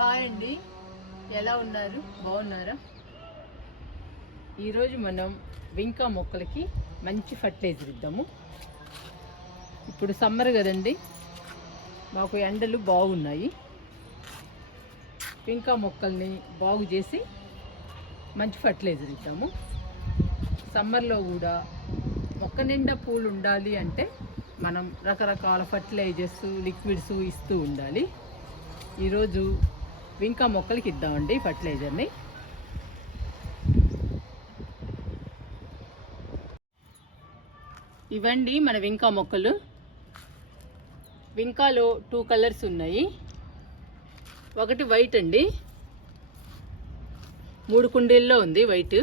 Hi అండి, ఎలా ఉన్నారు? బాగున్నారా? ఈరోజు మనం వింకా మొక్కలకి మంచి ఫర్టిలైజర్ ఇద్దాము. ఇప్పుడు సమ్మర్ కదండి, మాకు ఎండలు బాగున్నాయి. వింకా మొక్కల్ని బాగు చేసి మంచి ఫర్టిలైజర్ ఇద్దాము. సమ్మర్లో కూడా మొక్క నిండా పూలు ఉండాలి అంటే మనం రకరకాల ఫర్టిలైజర్స్, లిక్విడ్స్ ఇస్తూ ఉండాలి. ఈరోజు వింకా మొక్కలకి ఇద్దామండి ఫర్టిలైజర్ని. ఇవండి మన వింకా మొక్కలు. వింకాలో 2 కలర్స్ ఉన్నాయి. ఒకటి వైట్ అండి, 3 కుండీల్లో ఉంది వైట్.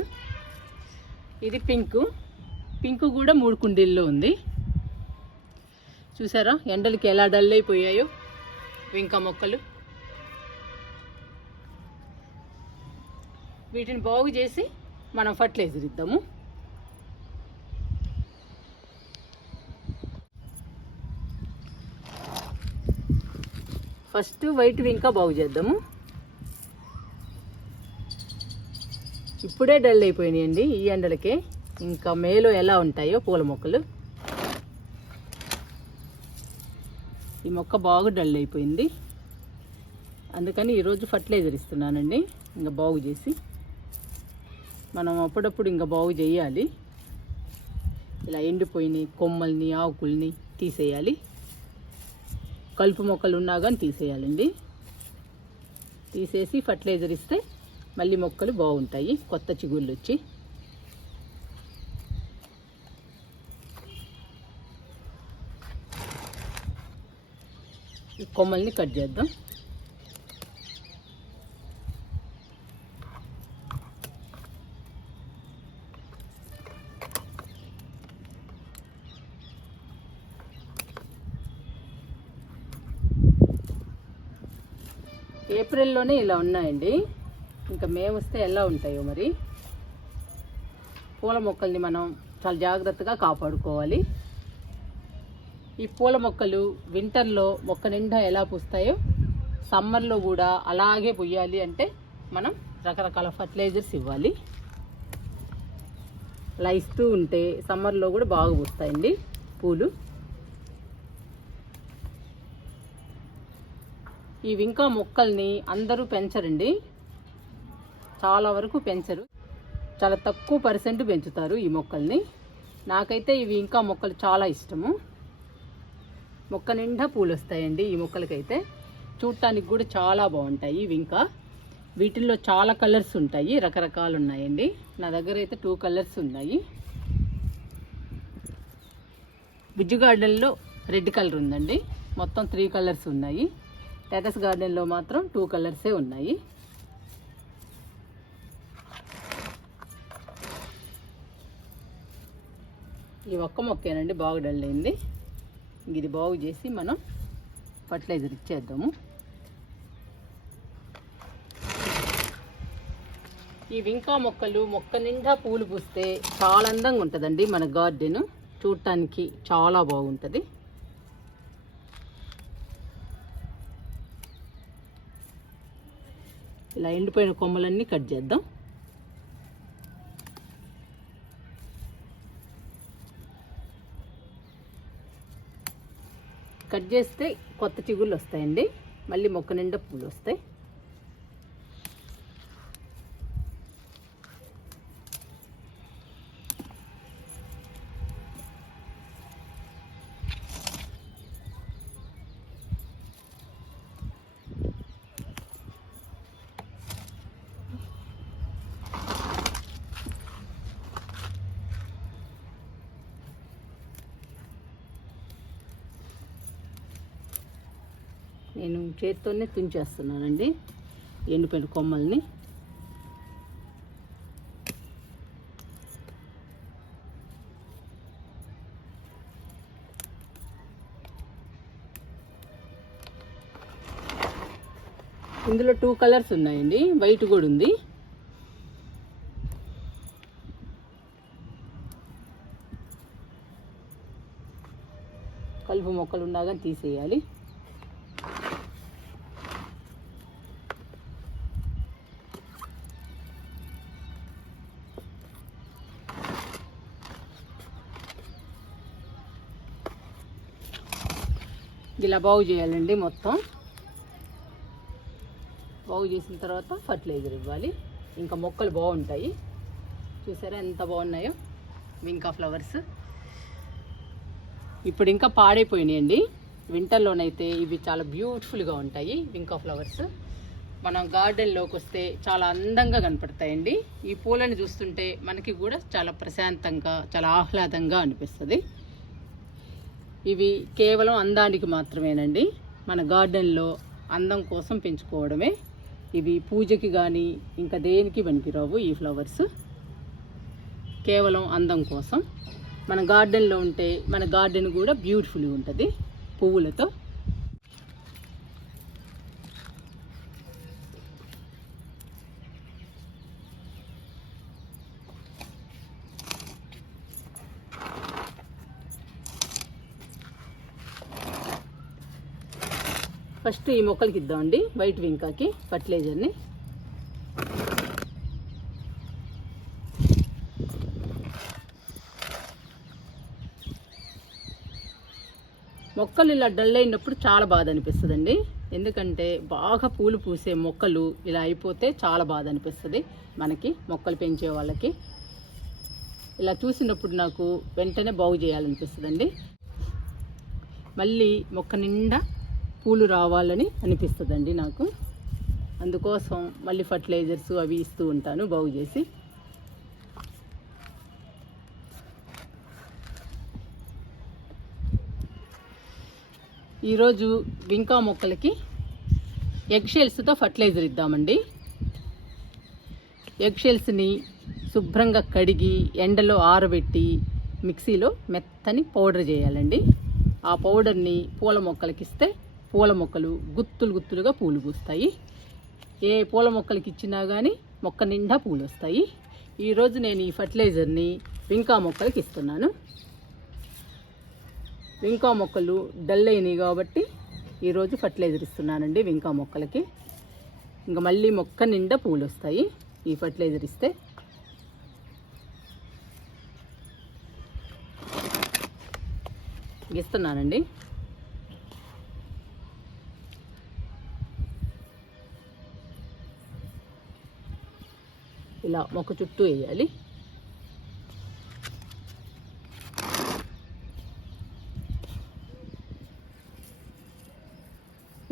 ఇది పింక్ కూడా 3 కుండీల్లో ఉంది. చూసారా ఎండలకి ఎలా డల్ అయిపోయాయో వింకా మొక్కలు. వీటిని బాగు చేసి మనం ఫర్టిలైజర్ ఇద్దాము. ఫస్ట్ వైట్ వింకా బాగు చేద్దాము. ఇప్పుడే డల్ అయిపోయినాయండి ఈ ఎండలకే. ఇంకా మేలో ఎలా ఉంటాయో పూల మొక్కలు. ఈ మొక్క బాగా డల్ అయిపోయింది, అందుకని ఈరోజు ఫర్టిలైజర్ ఇస్తున్నానండి. ఇంకా బాగు చేసి మనం అప్పుడప్పుడు ఇంకా బాగు చేయాలి. ఇలా ఎండిపోయిన కొమ్మల్ని, ఆకుల్ని తీసేయాలి. కలుపు మొక్కలు ఉన్నా కానీ తీసేయాలండి. తీసేసి ఫర్టిలైజర్ ఇస్తే మళ్ళీ మొక్కలు బాగుంటాయి, కొత్త చిగుళ్ళు వచ్చి. ఈ కొమ్మల్ని కట్ చేద్దాం. ఏప్రిల్లోనే ఇలా ఉన్నాయండి, ఇంకా మే వస్తే ఎలా ఉంటాయో మరి. పూల మొక్కల్ని మనం చాలా జాగ్రత్తగా కాపాడుకోవాలి. ఈ పూల మొక్కలు వింటర్లో మొక్క నిండా ఎలా పూస్తాయో సమ్మర్లో కూడా అలాగే పూయాలి అంటే మనం రకరకాల ఫర్టిలైజర్స్ ఇవ్వాలి. అలా ఇస్తూ ఉంటే సమ్మర్లో కూడా బాగా పూస్తాయండి పూలు. ఈ వింకా మొక్కల్ని అందరూ పెంచరండి, చాలా వరకు పెంచరు. చాలా తక్కువ % పెంచుతారు ఈ మొక్కల్ని. నాకైతే ఈ వింకా మొక్కలు చాలా ఇష్టము. మొక్క నిండా పూలు వస్తాయండి ఈ మొక్కలకైతే. చూడటానికి కూడా చాలా బాగుంటాయి వింకా. వీటిల్లో చాలా కలర్స్ ఉంటాయి, రకరకాలు ఉన్నాయండి. నా దగ్గర అయితే 2 కలర్స్ ఉన్నాయి. బుజ్జి గార్డెన్లో రెడ్ కలర్ ఉందండి. మొత్తం 3 కలర్స్ ఉన్నాయి. టెర్రస్ గార్డెన్లో మాత్రం 2 కలర్సే ఉన్నాయి. ఈ ఒక్క మొక్కేనండి బాగా డల్ అయింది. ఇది బాగు చేసి మనం ఫర్టిలైజర్ ఇచ్చేద్దాము. ఈ వింకా మొక్కలు మొక్క నిండా పూలు పూస్తే చాలా అందంగా ఉంటుందండి మన గార్డెన్. చూడటానికి చాలా బాగుంటుంది. ఇలా ఎండిపోయిన కొమ్మలన్నీ కట్ చేద్దాం. కట్ చేస్తే కొత్త చిగుళ్ళు వస్తాయండి, మళ్ళీ మొక్క నిండా పూలు వస్తాయి. నేను చేత్తోనే తుంచేస్తున్నానండి ఎండిపోయిన కొమ్మల్ని. ఇందులో 2 కలర్స్ ఉన్నాయండి, వైట్ కూడా ఉంది. కలుపు మొక్కలు ఉండగా తీసేయాలి. ఇలా బాగు చేయాలండి. మొత్తం బాగు చేసిన తర్వాత ఫర్టిలైజర్ ఇవ్వాలి. ఇంకా మొక్కలు బాగుంటాయి. చూసారా ఎంత బాగున్నాయో వింకా ఫ్లవర్స్. ఇప్పుడు ఇంకా పాడైపోయినాయండి. వింటర్లోనైతే ఇవి చాలా బ్యూటిఫుల్గా ఉంటాయి వింకా ఫ్లవర్స్. మనం గార్డెన్లోకి వస్తే చాలా అందంగా కనపడతాయండి. ఈ పూలను చూస్తుంటే మనకి కూడా చాలా ప్రశాంతంగా, చాలా ఆహ్లాదంగా అనిపిస్తుంది. ఇవి కేవలం అందానికి మాత్రమేనండి. మన గార్డెన్లో అందం కోసం పెంచుకోవడమే. ఇవి పూజకి కానీ ఇంకా దేనికి పనికిరావు. ఈ ఫ్లవర్స్ కేవలం అందం కోసం. మన గార్డెన్లో ఉంటే మన గార్డెన్ కూడా బ్యూటిఫుల్గా ఉంటుంది పువ్వులతో. ఫస్ట్ ఈ మొక్కలకి ఇద్దామండి వైట్ వింకాకి ఫర్టిలైజర్ని. మొక్కలు ఇలా డల్ అయినప్పుడు చాలా బాధ అనిపిస్తుందండి. ఎందుకంటే బాగా పూలు పూసే మొక్కలు ఇలా అయిపోతే చాలా బాధ అనిపిస్తుంది మనకి, మొక్కలు పెంచే వాళ్ళకి. ఇలా చూసినప్పుడు నాకు వెంటనే బాగు చేయాలనిపిస్తుందండి. మళ్ళీ మొక్క నిండా పూలు రావాలని అనిపిస్తుందండి నాకు. అందుకోసం మళ్ళీ ఫర్టిలైజర్స్ అవి ఇస్తూ ఉంటాను బాగు చేసి. ఈరోజు వింకా మొక్కలకి ఎగ్ షెల్స్తో ఫర్టిలైజర్ ఇద్దామండి. ఎగ్ షెల్స్ని శుభ్రంగా కడిగి ఎండలో ఆరబెట్టి మిక్సీలో మెత్తని పౌడర్ చేయాలండి. ఆ పౌడర్ని పూల మొక్కలకి ఇస్తే పూల మొక్కలు గుత్తులు గుత్తులుగా పూలు పూస్తాయి. ఏ పూల మొక్కలకి ఇచ్చినా కానీ మొక్క నిండా పూలు వస్తాయి. ఈరోజు నేను ఈ ఫర్టిలైజర్ని వింకా మొక్కలకి ఇస్తున్నాను. వింకా మొక్కలు డల్ అయినాయి కాబట్టి ఈరోజు ఫర్టిలైజర్ ఇస్తున్నానండి వింకా మొక్కలకి. ఇంకా మళ్ళీ మొక్క నిండా పూలు వస్తాయి ఈ ఫర్టిలైజర్ ఇస్తే. ఇస్తున్నానండి. ఇలా మొక్క చుట్టూ వేయాలి.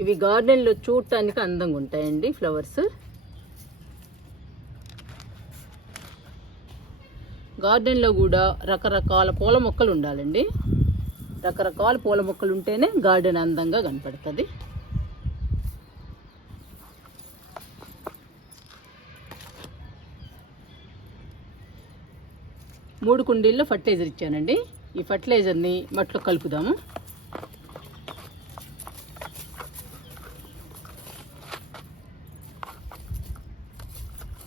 ఇవి గార్డెన్లో చూడటానికి అందంగా ఉంటాయండి ఫ్లవర్స్. గార్డెన్లో కూడా రకరకాల పూల మొక్కలు ఉండాలండి. రకరకాల పూల మొక్కలు ఉంటేనే గార్డెన్ అందంగా కనపడుతుంది. మూడు కుండీల్లో ఫర్టిలైజర్ ఇచ్చానండి. ఈ ఫర్టిలైజర్ని మట్లో కలుపుదాము.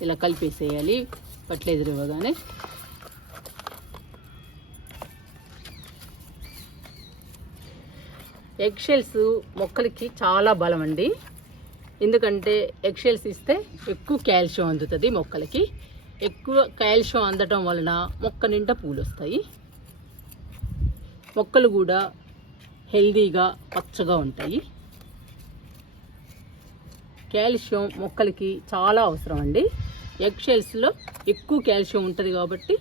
ఇలా కలిపేసేయాలి ఫర్టిలైజర్ ఇవ్వగానే. ఎగ్ షెల్స్ మొక్కలకి చాలా బలం అండి. ఎందుకంటే ఎగ్ షెల్స్ ఇస్తే ఎక్కువ కాల్షియం అందుతుంది మొక్కలకి. ఎక్కువ కాల్షియం అందటం వలన మొక్క నిండా పూలు వస్తాయి. మొక్కలు కూడా హెల్దీగా పచ్చగా ఉంటాయి. కాల్షియం మొక్కలకి చాలా అవసరం అండి. ఎగ్ షెల్స్లో ఎక్కువ కాల్షియం ఉంటుంది కాబట్టి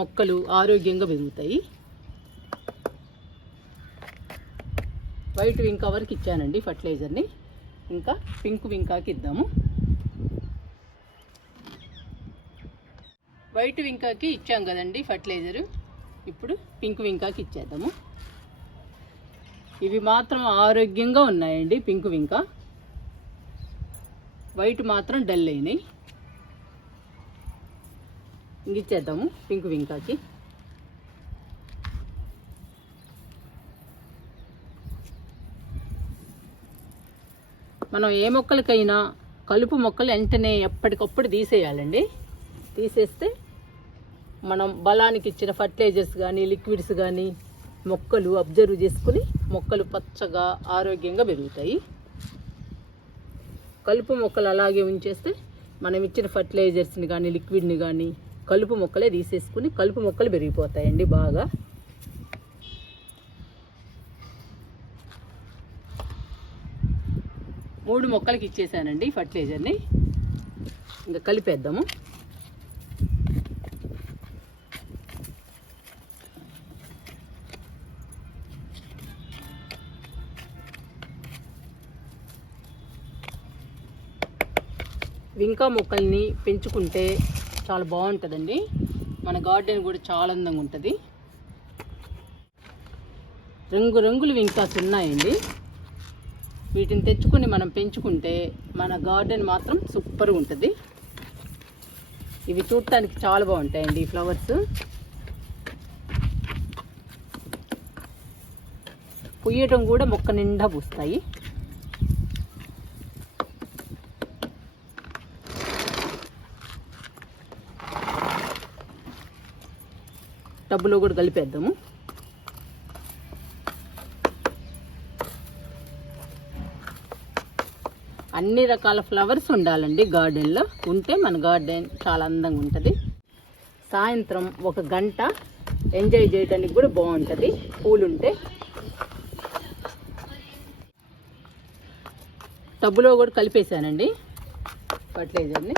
మొక్కలు ఆరోగ్యంగా పెరుగుతాయి. వైట్ వింకా వరకు ఇచ్చానండి ఫర్టిలైజర్ని. ఇంకా పింక్ వింకాకి ఇద్దాము. వైట్ వింకాకి ఇచ్చాం కదండి ఫర్టిలైజరు. ఇప్పుడు పింక్ వింకాకి ఇచ్చేద్దాము. ఇవి మాత్రం ఆరోగ్యంగా ఉన్నాయండి పింక్ వింకా. వైట్ మాత్రం డల్ అయినాయి. ఇచ్చేద్దాము పింక్ వింకాకి. మనం ఏ మొక్కలకైనా కలుపు మొక్కలు వెంటనే ఎప్పటికప్పుడు తీసేయాలండి. తీసేస్తే మనం బలానికి ఇచ్చిన ఫర్టిలైజర్స్ కానీ లిక్విడ్స్ కానీ మొక్కలు అబ్జర్వ్ చేసుకుని మొక్కలు పచ్చగా ఆరోగ్యంగా పెరుగుతాయి. కలుపు మొక్కలు అలాగే ఉంచేస్తే మనం ఇచ్చిన ఫర్టిలైజర్స్ని కానీ లిక్విడ్ని కానీ కలుపు మొక్కలే తీసేసుకుని కలుపు మొక్కలు పెరిగిపోతాయండి బాగా. 3 మొక్కలకి ఇచ్చేసానండి ఫర్టిలైజర్ని. ఇంకా కలిపేద్దాము. వింకా మొక్కల్ని పెంచుకుంటే చాలా బాగుంటుందండి. మన గార్డెన్ కూడా చాలా అందంగా ఉంటుంది. రంగురంగులు వింకాస్ ఉన్నాయండి. వీటిని తెచ్చుకొని మనం పెంచుకుంటే మన గార్డెన్ మాత్రం సూపర్గా ఉంటుంది. ఇవి చూడటానికి చాలా బాగుంటాయండి ఈ ఫ్లవర్స్. పుయ్యటం కూడా మొక్క నిండా పూస్తాయి. టబ్బులో కూడా కలిపేద్దాము. అన్ని రకాల ఫ్లవర్స్ ఉండాలండి గార్డెన్లో. ఉంటే మన గార్డెన్ చాలా అందంగా ఉంటుంది. సాయంత్రం 1 గంట ఎంజాయ్ చేయడానికి కూడా బాగుంటుంది పూలుంటే. టబ్బులో కూడా కలిపేసానండి ఫర్టిలైజర్ని.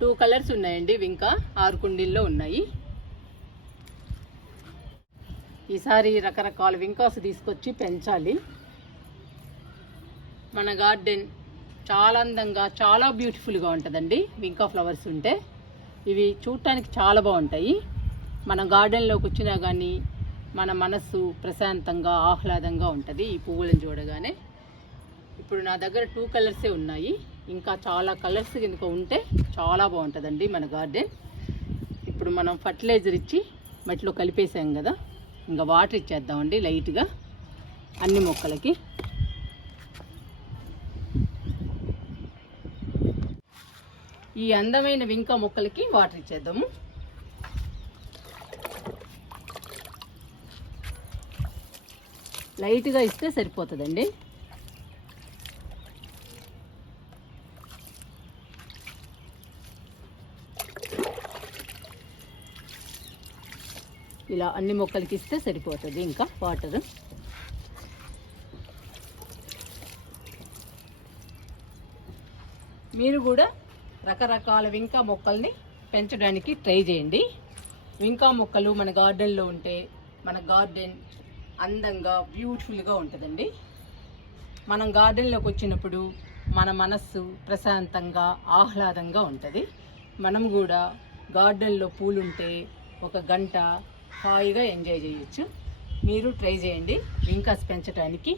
టూ కలర్స్ ఉన్నాయండి. ఇంకా 6 కుండీల్లో ఉన్నాయి. ఈసారి రకరకాల వింకాస్ తీసుకొచ్చి పెంచాలి. మన గార్డెన్ చాలా అందంగా చాలా బ్యూటిఫుల్గా ఉంటుందండి వింకా ఫ్లవర్స్ ఉంటే. ఇవి చూడటానికి చాలా బాగుంటాయి. మన గార్డెన్లోకి వచ్చినా కానీ మన మనస్సు ప్రశాంతంగా ఆహ్లాదంగా ఉంటుంది ఈ పువ్వులను చూడగానే. ఇప్పుడు నా దగ్గర 2 కలర్సే ఉన్నాయి. ఇంకా చాలా కలర్స్ కనుక ఉంటే చాలా బాగుంటుందండి మన గార్డెన్. ఇప్పుడు మనం ఫర్టిలైజర్ ఇచ్చి మట్టిలో కలిపేసాం కదా, ఇంకా వాటర్ ఇచ్చేద్దామండి లైట్గా అన్ని మొక్కలకి. ఈ అందమైన వింకా మొక్కలకి వాటర్ ఇచ్చేద్దాము. లైట్గా ఇస్తే సరిపోతుందండి. ఇలా అన్ని మొక్కలకి ఇస్తే సరిపోతుంది ఇంకా వాటర్. మీరు కూడా రకరకాల వింకా మొక్కల్ని పెంచడానికి ట్రై చేయండి. వింకా మొక్కలు మన గార్డెన్లో ఉంటే మన గార్డెన్ అందంగా బ్యూటిఫుల్గా ఉంటుందండి. మనం గార్డెన్లోకి వచ్చినప్పుడు మన మనస్సు ప్రశాంతంగా ఆహ్లాదంగా ఉంటుంది. మనం కూడా గార్డెన్లో పూలుంటే 1 గంట హాయిగా ఎంజాయ్ చేయొచ్చు. మీరు ట్రై చేయండి వింకాస్ పెంచడానికి.